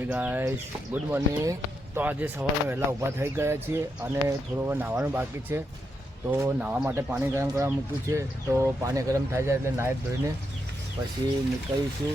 એ guys good morning. તો આજે સવારે વહેલા ઊભા થઈ ગયા છીએ અને થોડું નાહવાનું બાકી છે. તો નાહવા માટે પાણી ગરમ કરવા મૂક્યું છે. તો પાણી ગરમ થઈ જાય એટલે નાહી ધોઈને પછી નીકળીશું.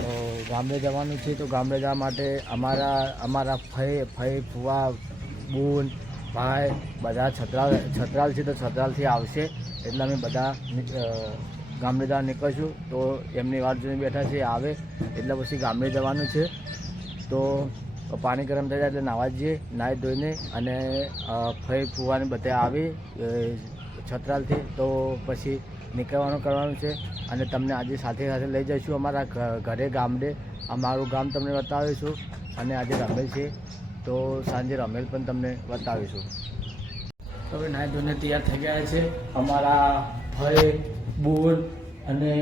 તો ગામડે જવાનું છે. તો ગામડે જવા માટે અમારા ફઈ ફુવા બૂન ભાઈ બધા છત્રાલ છે. તો છત્રાલથી આવશે એટલે અમે બધા ગામડે જવા નીકળશું. તો એમની વાત જોઈને બેઠા છે, આવે એટલે પછી ગામડે જવાનું છે. તો પાણી ગરમ થઈ જાય એટલે નાહવા જઈએ, નાહી ધોઈને અને ફઈ ફુવાને બધા આવી છત્રાલથી. તો પછી નીકળવાનું કરવાનું છે અને તમને આજે સાથે સાથે લઈ જઈશું અમારા ઘરે ગામડે. અમારું ગામ તમને બતાવીશું અને આજે રમેલ છે તો સાંજે રમેલ પણ તમને બતાવીશું. તો હવે નાહી ધોઈને તૈયાર થઈ ગયા છે. અમારા ફઈ બૂન અને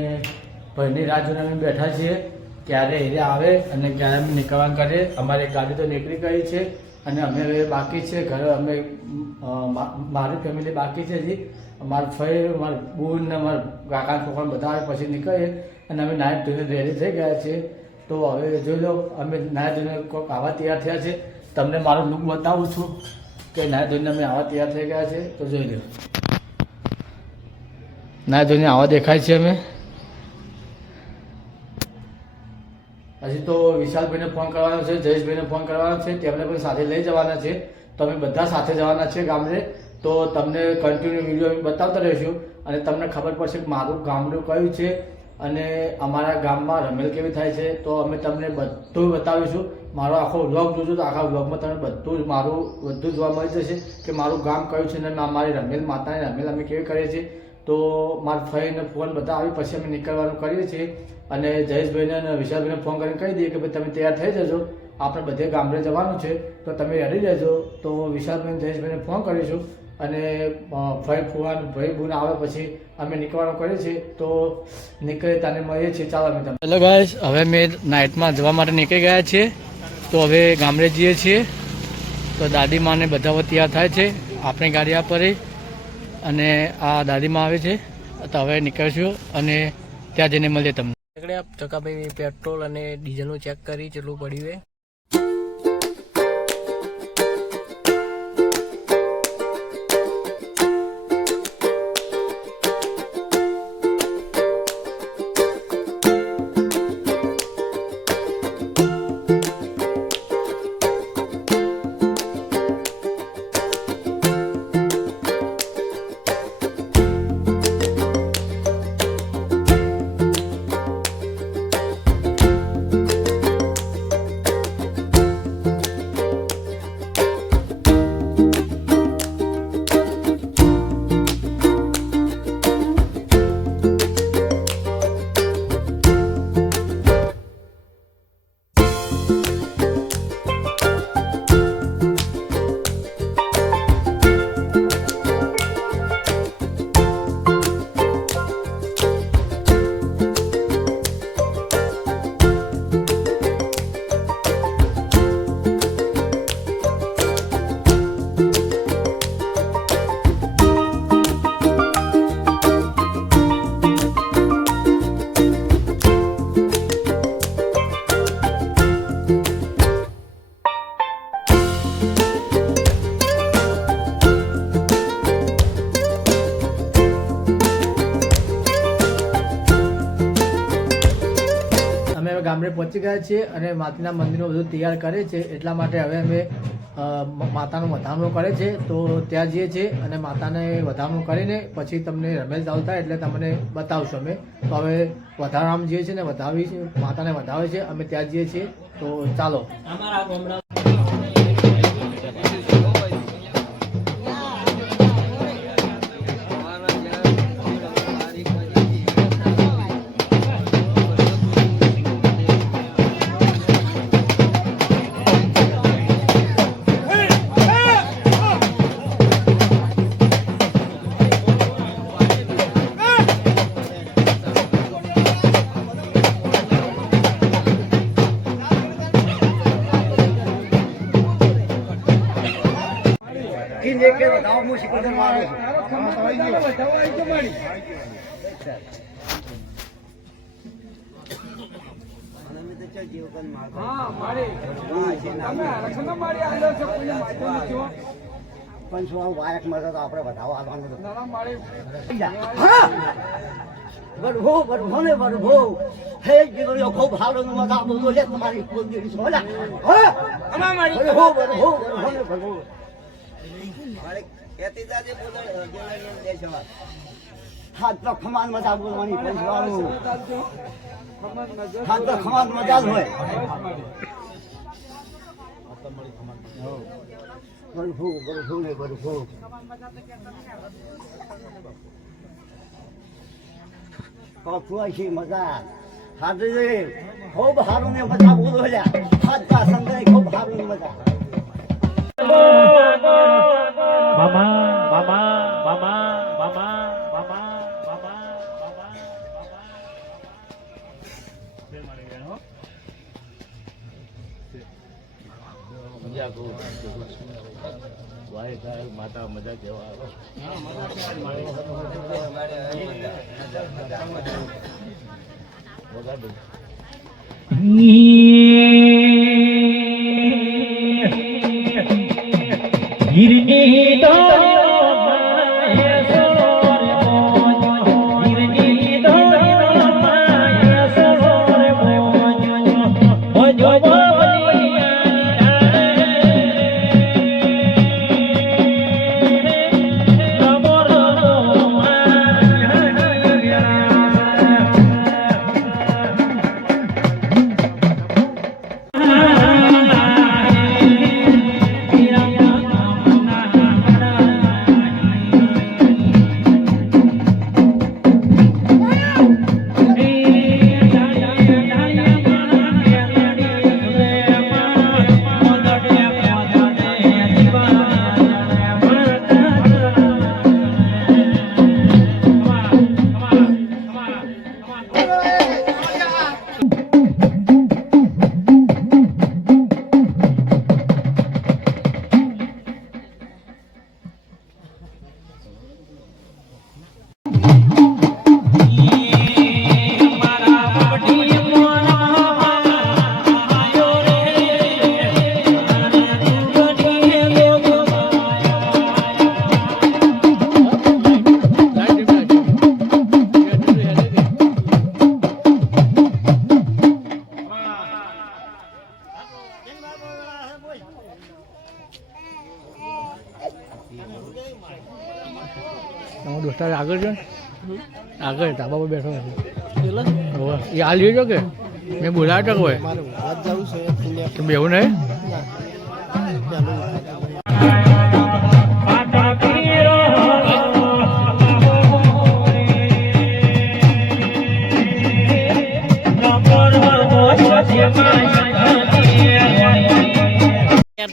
ભાઈની રાહ જોઈને અમે બેઠા છીએ ક્યારે એ આવે અને ક્યારે અમે નીકળવાનું કરીએ. અમારી ગાડી તો નીકળી ગઈ છે અને અમે હવે બાકી છે ઘરે. અમે મારી ફેમિલી બાકી છે હજી. મારા ફઈ મારા બૂન ને મારા કાકા છોકરા બધા આવે પછી નીકળીએ અને અમે નાહી ધોઈને રેડી થઈ ગયા છીએ. તો હવે જોઈ લો અમે નાહી ધોઈને કોઈક આવા તૈયાર થયા છે. તમને મારો લુક બતાવું છું કે નાહી ધોઈને અમે આવા તૈયાર થઈ ગયા છે. તો જોઈ લો નાહી ધોઈને આવા દેખાય છે અમે. હજી તો વિશાલભાઈને ફોન કરવાનો છે, જયેશભાઈને ફોન કરવાનો છે, તેમને પણ સાથે લઈ જવાના છે. તો અમે બધા સાથે જવાના છે ગામડે. તો તમને કન્ટિન્યુ વિડીયો અમે બતાવતા રહીશું અને તમને ખબર પડશે કે મારું ગામડું કયું છે અને અમારા ગામમાં રમેલ કેવી થાય છે. તો અમે તમને બધું બતાવીશું. મારો આખો વ્લોગ જોજો તો આખા વ્લોગમાં તમને બધું જોવા મળી જશે કે મારું ગામ કયું છે અને અમારી રમેલ માતાની રમેલ અમે કેવી કરીએ છીએ. તો મારા ફઈને ફોન બધા આવી પછી અમે નીકળવાનું કરીએ છીએ અને જયેશભાઈને અને વિશાલભાઈને ફોન કરીને કહી દઈએ કે ભાઈ તમે તૈયાર થઈ જજો, આપણે બધે ગામડે જવાનું છે તો તમે રેડી રહેજો. તો વિશાલભાઈ જયેશભાઈને ફોન કરીશું અને ફઈ ફુવાનું ભાઈ બૂન આવે પછી અમે નીકળવાનું કરીએ છીએ. તો નીકળે તાને મળીએ છીએ. ચાલો અમે તમે. હેલો ગાઈસ, હવે અમે નાઇટમાં જવા માટે નીકળી ગયા છીએ. તો હવે ગામડે જઈએ છીએ. તો દાદીમાને બધા તૈયાર થાય છે આપણી ગાડી આ પર અને આ દાદીમાં આવે છે. તો હવે નીકળશું અને ત્યાં જઈને મળીએ તમને. ચકાભાઈ પેટ્રોલ અને ડીઝલનું ચેક કરી કેટલું પડ્યું છે. ગામડે પહોંચી ગયા છીએ અને માતાના મંદિરનું બધું તૈયાર કરે છે. એટલા માટે હવે અમે માતાનું વધામણું કરે છે તો ત્યાં જઈએ છીએ અને માતાને વધામણું કરીને પછી તમને રમેશ ચાલતા એટલે તમને બતાવશું અમે. તો હવે વધારામાં જઈએ છીએ ને માતાને વધાવે છે અમે ત્યાં જઈએ છીએ. તો ચાલો. लेके बताओ मुझे किधर मारो હા મારી તમે રખનો મારી આલો છે કોઈ માહિતી જો પણ શું આવું વાયક મળે તો આપણે વધાવો આવવાનું હતું. ના મારી વડભો હે જીવડ્યો ખૂબ હારો મજા બોલો લે તમારી કુલદેવી સોલા હા અમા મારી વડભો હાથ તો ખમાન મજા બોલવાની પંચવાનું હાથ તો ખમાન મજા જ હોય વડભો ને વડભો કફુઆશી મજા હાજે ખૂબ હારું ને મજા બોલો લ્યા હાથ કા સંગ્રહ ખૂબ હારું ને મજા માતા મજા કેવા દોસ્તાર આગળ છે આગળ ધાબા પર બેઠો નથી એ હાલ જોઈજો કે મેં બોલાવ્યો હોય બેવું નહીં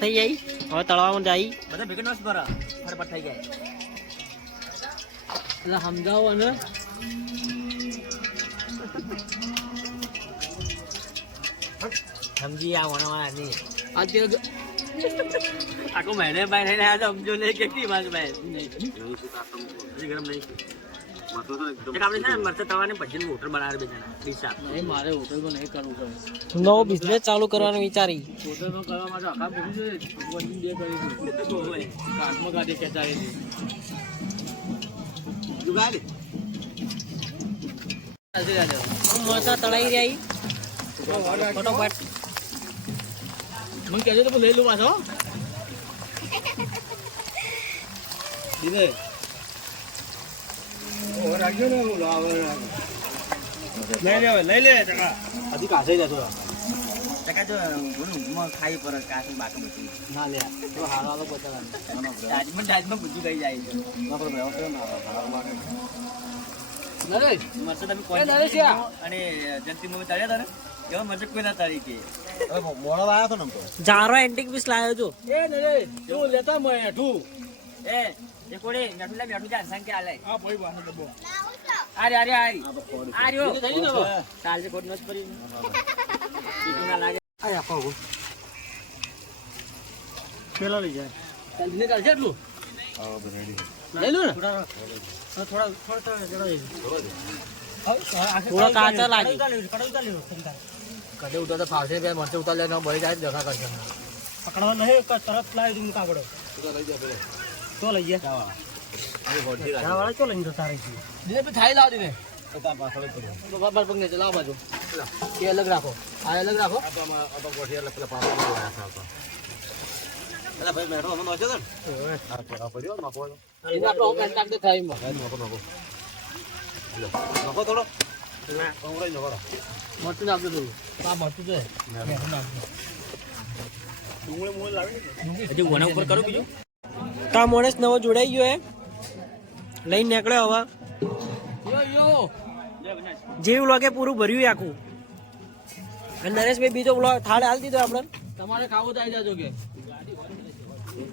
થઈ જાય હવે તળાવમાં જાય બધા ભેગા નસ ભરા ફટાફટ થઈ જાય એટલે સમજાવો અને સમજી આ વણવા નહીં આજે આખો મહિને બાય થઈને આ સમજો નહીં કેટલી વાત ભાઈ ગરમ નહીં આપણે છે ને મરચા તવાને ભજીનું હોટલ બનાવે બેજાના ડીસા નહીં મારે હોટલમાં નહીં કરવું પડે નવો બિઝનેસ ચાલુ કરવાનું વિચારી હોટલમાં કરવા માટે આખા પૂછ્યું છે બે કરી કાચમાં ગાડી ખેંચાડી જુગાડી મરચા તળાઈ રહી ફટોફટ મને કહેજો તો લઈ લઉં પાછો દીદે રાખજો ને હું લાવે લઈ લે ટકા હજી કાસે જશો ટકા જો ઊંઘમાં ખાઈ પર કાસે બાકી બચી ના લે તો હારો હાલો બચાવવાનું ડાજમાં પૂછું ગઈ જાય છે નરેશ મરચા તમે કોઈ અને જંતી મમ્મી તળ્યા હતા ને એવા મરચા કોઈ ના તળી કે મોડો આવ્યો હતો ને જારો એન્ટિક પીસ લાવ્યો છો એ નરેશ તું લેતા મે હેઠું એ કોડે મેઠું લે મેઠું જાન સંકે આલે આ ભાઈ વાહનો ડબ્બો આરે આર્યો થઈ ગયો ચાલ છે કોડ નસ પરી બીજું ના લાગે આ આપો પેલા લઈ જાય ચાલ ને ચાલ છે એટલું હા રેડી લઈ લો ને થોડા કાચા લાગે કદે ઉતર તો ફાવશે બે મરચે ઉતાર લે બળી જાય જગા કરશે પકડવા નહીં તરત લાવી દઉં કાગડો તો લઈ ગયા વાળા તો લઈને જતા રહી દિને પછી થાઈ લાવ દિને બરાબર પગ ને લાવ બાજુ એ અલગ રાખો આ અલગ રાખો અલા ભાઈ મેઠો અમને નોચે ને એને આપણો ઓપન ટાક દે થાય માં નખો થોડો ના કોંગરાઈ નખો મરચું નાખજો થોડું આ મરચું છે હજી ઓના ઉપર કરું બીજું તા માણસ નવો જોડાઈ ગયો હે લઈને નીકળ્યો હવે યો જેવું લાગે પૂરું ભર્યું આખું અને નરેશભાઈ બીજો થાળ હાલ દીધો આપણે તમારે ખાવું તો આવી જાજો કે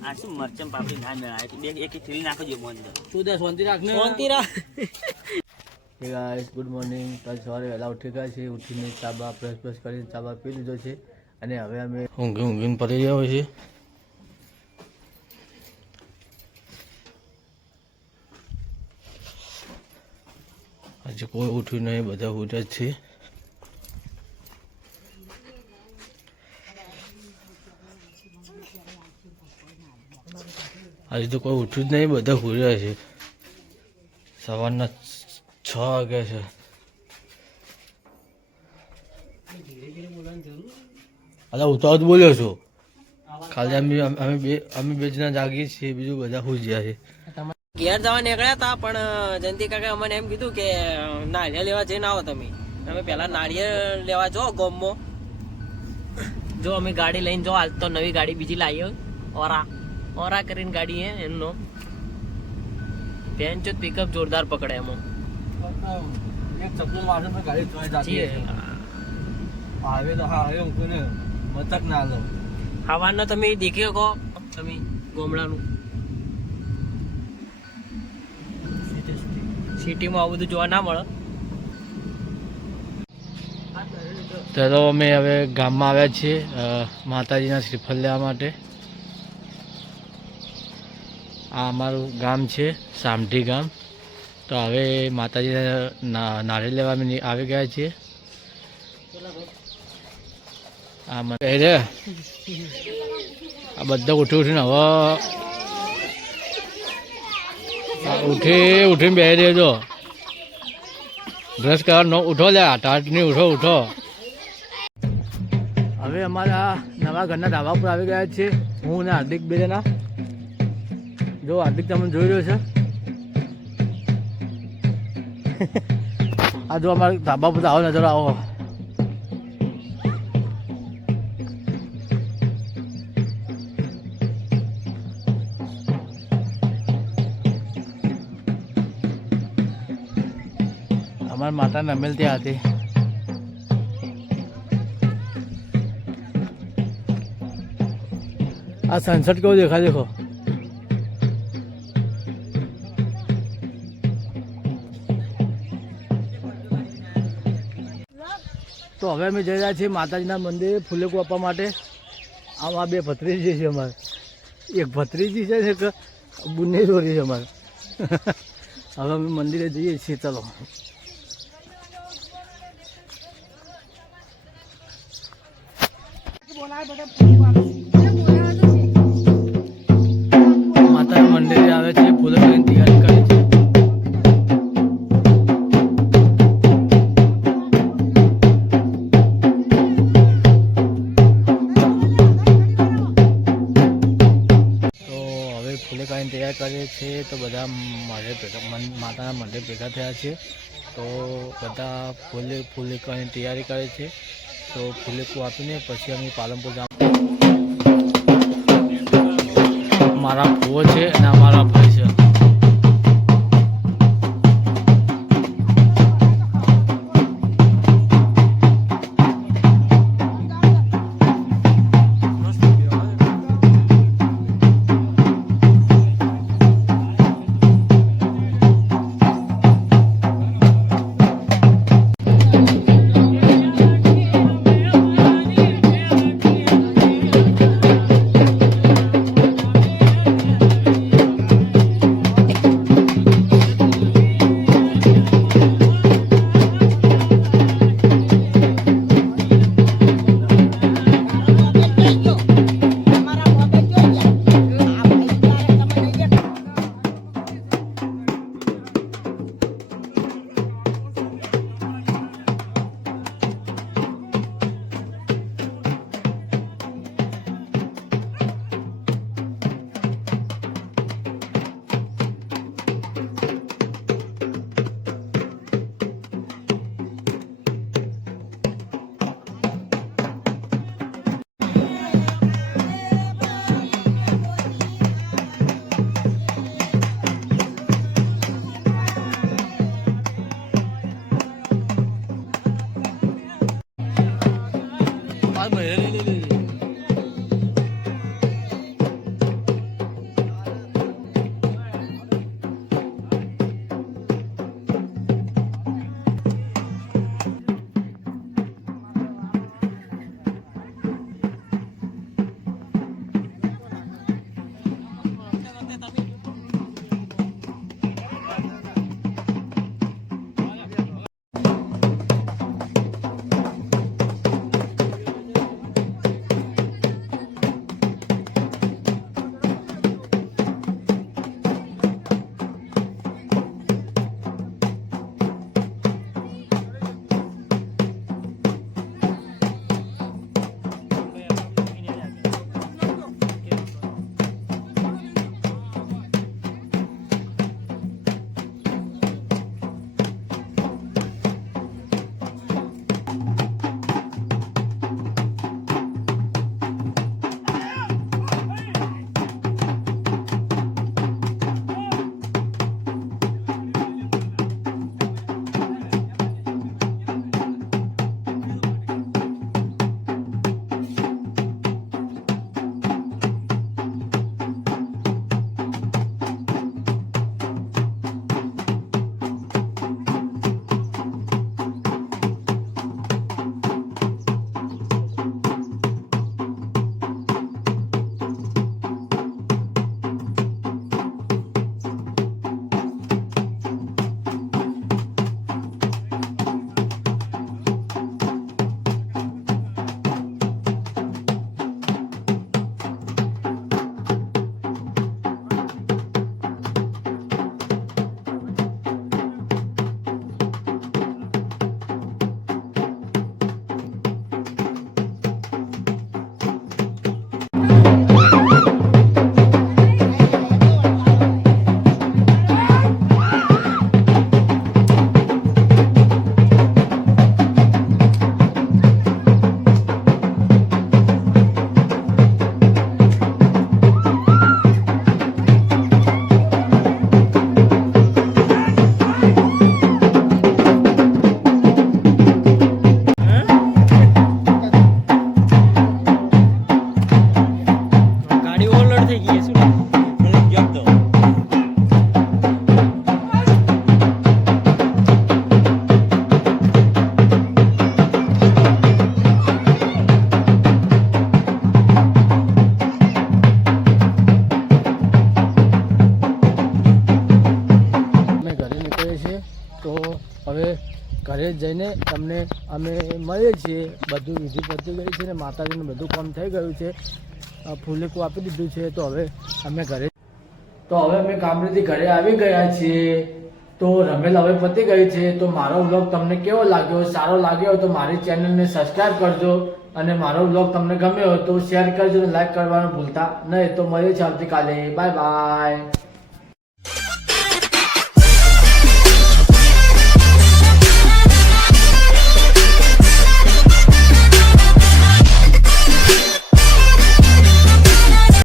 આ શું મરચમ પાપડી ના મેળાય બે એક થીલી નાખો જો મોન શું દે શાંતિ રાખને શાંતિ રાખ હે ગાઈસ ગુડ મોર્નિંગ કાલ સવારે વહેલા ઉઠી ગયા છે ઉઠીને ચાબા બ્રશ કરીને ચાબા પી લીધો છે અને હવે અમે ઊંઘીને પડી ગયા હોય છે હજી કોઈ ઉઠ્યું નહીં બધા ઉઠ્યા જ છે હજી તો કોઈ ઉઠ્યું જ નહીં બધા ઉઠ્યા છે સવારના 6 વાગ્યા છે અલા ઉતાવળ બોલ્યો છો ખાલી અમે બે જણા જાગીએ છીએ બીજું બધા સુઈ ગયા છે ઘેર જવા નીકળ્યા હતા પણ જયંતિ કાકા અમને એમ કીધું કે નાળિયેર લેવા જઈને આવો તમે પહેલા નાળિયેર લેવા જો ગોમમાં જો અમે ગાડી લઈને જો હાલ તો નવી ગાડી બીજી લાવી ઓરા કરીને ગાડી હે એમનો પેન પિકઅપ જોરદાર પકડે એમાં એક ચપ્પુ મારશે તો ગાડી ચોઈ જાતી આવે તો હા હવે હું ને મતક ના લો હવાનો તમે દેખ્યો કહો તમે ગોમડાનું સિટીમાં આવું બધું જોવા ના મળે ચાલો અમે હવે ગામમાં આવ્યા છીએ માતાજીના શ્રીફળ લેવા માટે આ અમારું ગામ છે સામઠી ગામ તો હવે માતાજીના નારિયેળ લેવા અમે આવી ગયા છીએ આ રે આ બધા ઉઠીને હવે ઉઠીને બેસી દેજો બ્રશ કરવાનો ઉઠો લે ટાટની ઉઠો હવે અમારા નવા ઘરના ધાબા પર આવી ગયા છે હું ને હાર્દિક બે જણા જો હાર્દિક તમે જોઈ રહ્યો છે આ જો અમારા ધાબા પર આવો નજર આવો અમારી માતા નમેલ ત્યાં હતી આ સનસેટ કેવો દેખાય દેખો તો હવે અમે જઈ રહ્યા છીએ માતાજીના મંદિરે ફૂલેકુ આપવા માટે આમાં બે ભત્રીજી છે અમારે એક ભત્રીજી છે ને એક બુનેશ્વરી છે અમારે હવે અમે મંદિરે જઈએ છીએ ચલો માતાના મંદિરે આવે છે ફૂલો લઈને તૈયારી કરે છે ફૂલેકાની તૈયાર કરીએ છીએ તો બધા માતાના મંદિર ભેગા થયા છે તો બધા ફૂલેકાની તૈયારી કરે છે તો ફૂલેકું આપીને પછી અમે પાલનપુર જામ મારા ભૂવો છે અને અમારા ભાઈ છે ઘરે જઈને તમને અમે મળીએ છીએ. બધું વિધિ પતી ગઈ છે ને માતાજીનું બધું કામ થઈ ગયું છે, ફૂલેકું આપી દીધું છે. તો હવે અમે ગામડેથી ઘરે આવી ગયા છીએ. તો રમેલ હવે પતી ગઈ છે. તો મારો વ્લોગ તમને કેવો લાગ્યો? સારો લાગ્યો હોય તો મારી ચેનલને સબસ્ક્રાઈબ કરજો, અને મારો વ્લોગ તમને ગમ્યો હોય તો શેર કરજો અને લાઈક કરવાનું ભૂલતા નહીં. તો મળીએ છીએ આવતીકાલે. Bye bye.